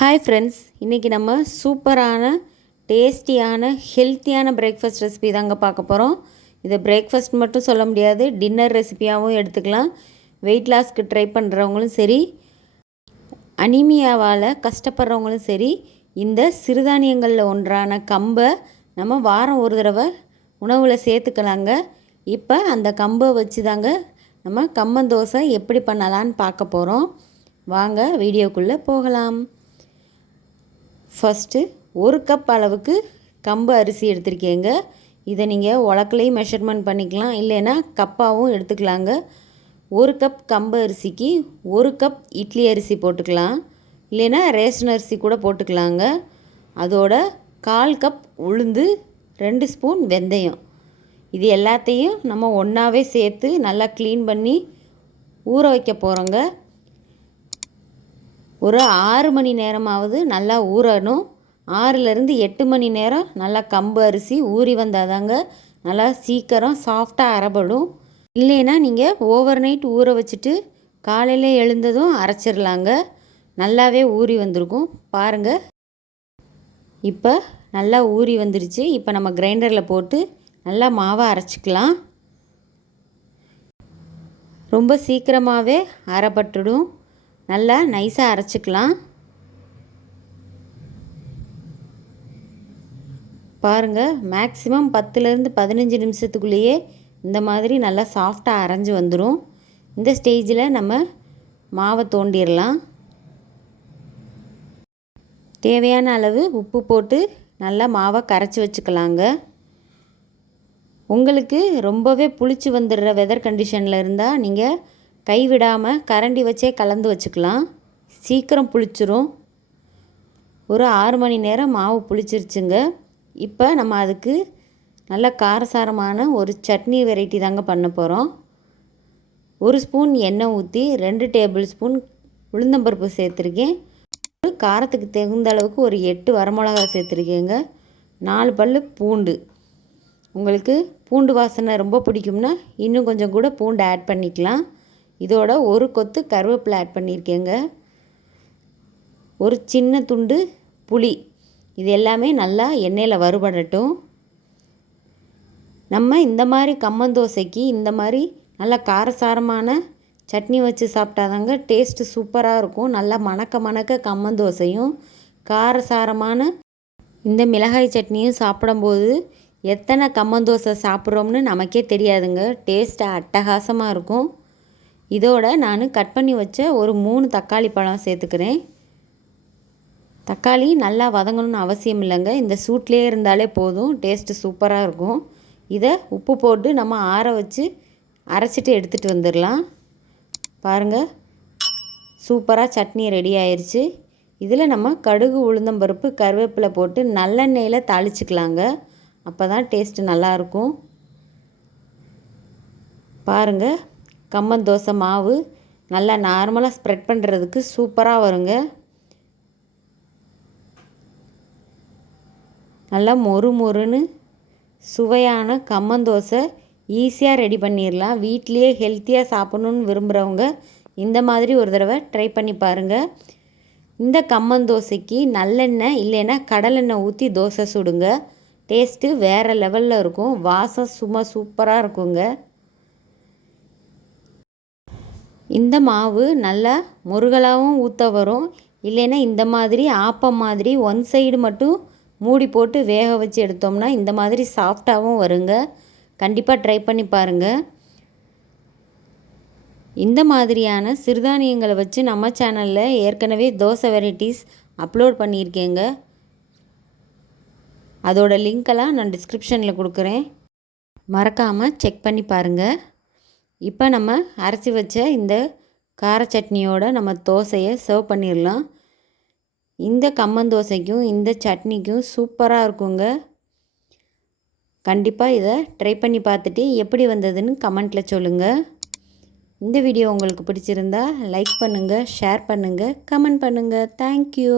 Hi friends இன்றைக்கி நம்ம சூப்பரான டேஸ்டியான ஹெல்த்தியான பிரேக்ஃபாஸ்ட் ரெசிபி தாங்க பார்க்க போகிறோம் இதை பிரேக்ஃபாஸ்ட் மட்டும் சொல்ல முடியாது டின்னர் ரெசிபியாகவும் எடுத்துக்கலாம். வெயிட் லாஸ்க்கு ட்ரை பண்ணுறவங்களும் சரி அனிமியாவால் கஷ்டப்படுறவங்களும் சரி இந்த சிறுதானியங்களில் ஒன்றான கம்பை நம்ம வாரம் ஒரு தடவை உணவில் சேர்த்துக்கலாங்க. இப்போ அந்த கம்பை வச்சு தாங்க நம்ம கம்பந்தோசை எப்படி பண்ணலான்னு பார்க்க போகிறோம் வாங்க வீடியோக்குள்ளே போகலாம். ஃபஸ்ட்டு ஒரு கப் அளவுக்கு கம்பு அரிசி எடுத்திருக்கேங்க. இதை நீங்கள் உலக்கலையும் மெஷர்மெண்ட் பண்ணிக்கலாம். இல்லைன்னா கப்பாகவும் எடுத்துக்கலாங்க. ஒரு கப் கம்பு அரிசிக்கு ஒரு கப் இட்லி அரிசி போட்டுக்கலாம். இல்லைன்னா ரேஷன் அரிசி கூட போட்டுக்கலாங்க. அதோட கால் கப் உளுந்து ரெண்டு ஸ்பூன் வெந்தயம். இது எல்லாத்தையும் நம்ம ஒன்றாவே சேர்த்து நல்லா க்ளீன் பண்ணி ஊற வைக்க போகிறோங்க ஒரு ஆறு மணி நேரமாவது நல்லா ஊறணும். ஆறுலேருந்து எட்டு மணி நேரம் நல்லா கம்பு அரிசி ஊறி வந்தால் தாங்க நல்லா சீக்கிரம் சாஃப்டாக அரைப்படும் இல்லைன்னா நீங்கள் ஓவர் நைட் ஊற வச்சுட்டு காலையில் எழுந்ததும் அரைச்சிடலாங்க நல்லாவே ஊறி வந்திருக்கும். பாருங்கள் இப்போ நல்லா ஊறி வந்துடுச்சு இப்போ நம்ம கிரைண்டரில் போட்டு நல்லா மாவை அரைச்சிக்கலாம். ரொம்ப சீக்கிரமாகவே அரைப்பட்டுடும் நல்லா நைஸாக அரைச்சிக்கலாம். பாருங்கள் மேக்ஸிமம் பத்துலேருந்து பதினஞ்சு நிமிஷத்துக்குள்ளேயே இந்த மாதிரி நல்லா சாஃப்டாக அரைஞ்சி வந்துடும் இந்த ஸ்டேஜில் நம்ம மாவை தோண்டிடலாம். தேவையான அளவு உப்பு போட்டு நல்லா மாவை கரைச்சி வச்சுக்கலாங்க. உங்களுக்கு ரொம்பவே புளிச்சு வந்துடுற வெதர் கண்டிஷனில் இருந்தால் நீங்கள் கைவிடாமல் கரண்டி வச்சே கலந்து வச்சுக்கலாம். சீக்கிரம் புளிச்சிரும். ஒரு ஆறு மணி நேரம் மாவு புளிச்சிருச்சுங்க. இப்போ நம்ம அதுக்கு நல்ல காரசாரமான ஒரு சட்னி வெரைட்டி தாங்க பண்ண போகிறோம் ஒரு ஸ்பூன் எண்ணெய் ஊற்றி ரெண்டு டேபிள் ஸ்பூன் உளுந்தம்பருப்பு சேர்த்துருக்கேன். காரத்துக்கு தகுந்த அளவுக்கு ஒரு எட்டு வரமிளகா சேர்த்துருக்கேங்க. நாலு பல் பூண்டு. உங்களுக்கு பூண்டு வாசனை ரொம்ப பிடிக்கும்னா இன்னும் கொஞ்சம் கூட பூண்டு ஆட் பண்ணிக்கலாம். இதோட ஒரு கொத்து கருவேப்பிலை ஆட் பண்ணியிருக்கேங்க. ஒரு சின்ன துண்டு புளி. இது எல்லாமே நல்லா எண்ணெயில் வறுபடட்டும். நம்ம இந்த மாதிரி கம்மந்தோசைக்கு இந்த மாதிரி நல்லா காரசாரமான சட்னி வச்சு சாப்பிட்டாதாங்க டேஸ்ட்டு சூப்பராக இருக்கும். நல்லா மணக்க மணக்க கம்மந்தோசையும் காரசாரமான இந்த மிளகாய் சட்னியும் சாப்பிடும்போது எத்தனை கம்மந்தோசை சாப்பிட்றோம்னு நமக்கே தெரியாதுங்க. டேஸ்ட்டு அட்டகாசமாக இருக்கும். இதோட நான் கட் பண்ணி வச்ச ஒரு மூணு தக்காளி பழம் சேர்த்துக்கிறேன். தக்காளி நல்லா வதங்கணும்னு அவசியம் இல்லைங்க. இந்த சூட்லேயே இருந்தாலே போதும். டேஸ்ட்டு சூப்பராக இருக்கும். இதை உப்பு போட்டு நம்ம ஆற வச்சு அரைச்சிட்டு எடுத்துகிட்டு வந்துடலாம். பாருங்கள் சூப்பராக சட்னி ரெடி ஆயிடுச்சு இதில் நம்ம கடுகு உளுந்தம்பருப்பு கருவேப்பிலை போட்டு நல்லெண்ணெயில் தாளிச்சிக்கலாங்க. அப்போ தான் டேஸ்ட்டு நல்லாயிருக்கும் பாருங்கள் கம்மன் தோசை மாவு நல்லா நார்மலாக ஸ்ப்ரெட் பண்ணுறதுக்கு சூப்பராக வருங்க. நல்லா மொறு மொறுன்னு சுவையான கம்மந்தோசை ஈஸியாக ரெடி பண்ணிடலாம் வீட்லேயே ஹெல்த்தியாக சாப்பிட்ணுன்னு விரும்புகிறவங்க இந்த மாதிரி ஒரு தடவை ட்ரை பண்ணி பாருங்கள் இந்த கம்மந்தோசைக்கு நல்லெண்ணெய் இல்லைன்னா கடலெண்ணெய் ஊற்றி தோசை சுடுங்க. டேஸ்ட்டு வேறு லெவலில் இருக்கும். வாசம் சும்மா சூப்பராக இருக்குங்க. இந்த மாவு நல்லா முருகலாகவும் ஊற்ற வரும். இல்லைன்னா இந்த மாதிரி ஆப்பம் மாதிரி ஒன் சைடு மட்டும் மூடி போட்டு வேக வச்சு எடுத்தோம்னா இந்த மாதிரி சாஃப்டாகவும் வருங்க. கண்டிப்பாக ட்ரை பண்ணி பாருங்கள் இந்த மாதிரியான சிறுதானியங்களை வச்சு நம்ம சேனலில் ஏற்கனவே தோசை வெரைட்டிஸ் அப்லோட் பண்ணியிருக்கேங்க. அதோட லிங்க்கெல்லாம் நான் டிஸ்கிரிப்ஷனில் கொடுக்குறேன். மறக்காமல் செக் பண்ணி பாருங்கள் இப்போ நம்ம அரைச்சி வச்ச இந்த கார சட்னியோட நம்ம தோசையை சர்வ் பண்ணிடலாம். இந்த கம்மந்தோசைக்கும் இந்த சட்னிக்கும் சூப்பராக இருக்குங்க. கண்டிப்பாக இதை ட்ரை பண்ணி பார்த்துட்டு எப்படி வந்ததுன்னு கமெண்ட்டில் சொல்லுங்கள் இந்த வீடியோ உங்களுக்கு பிடிச்சிருந்தா லைக் பண்ணுங்கள் ஷேர் பண்ணுங்கள் கமெண்ட் பண்ணுங்கள் தேங்க்யூ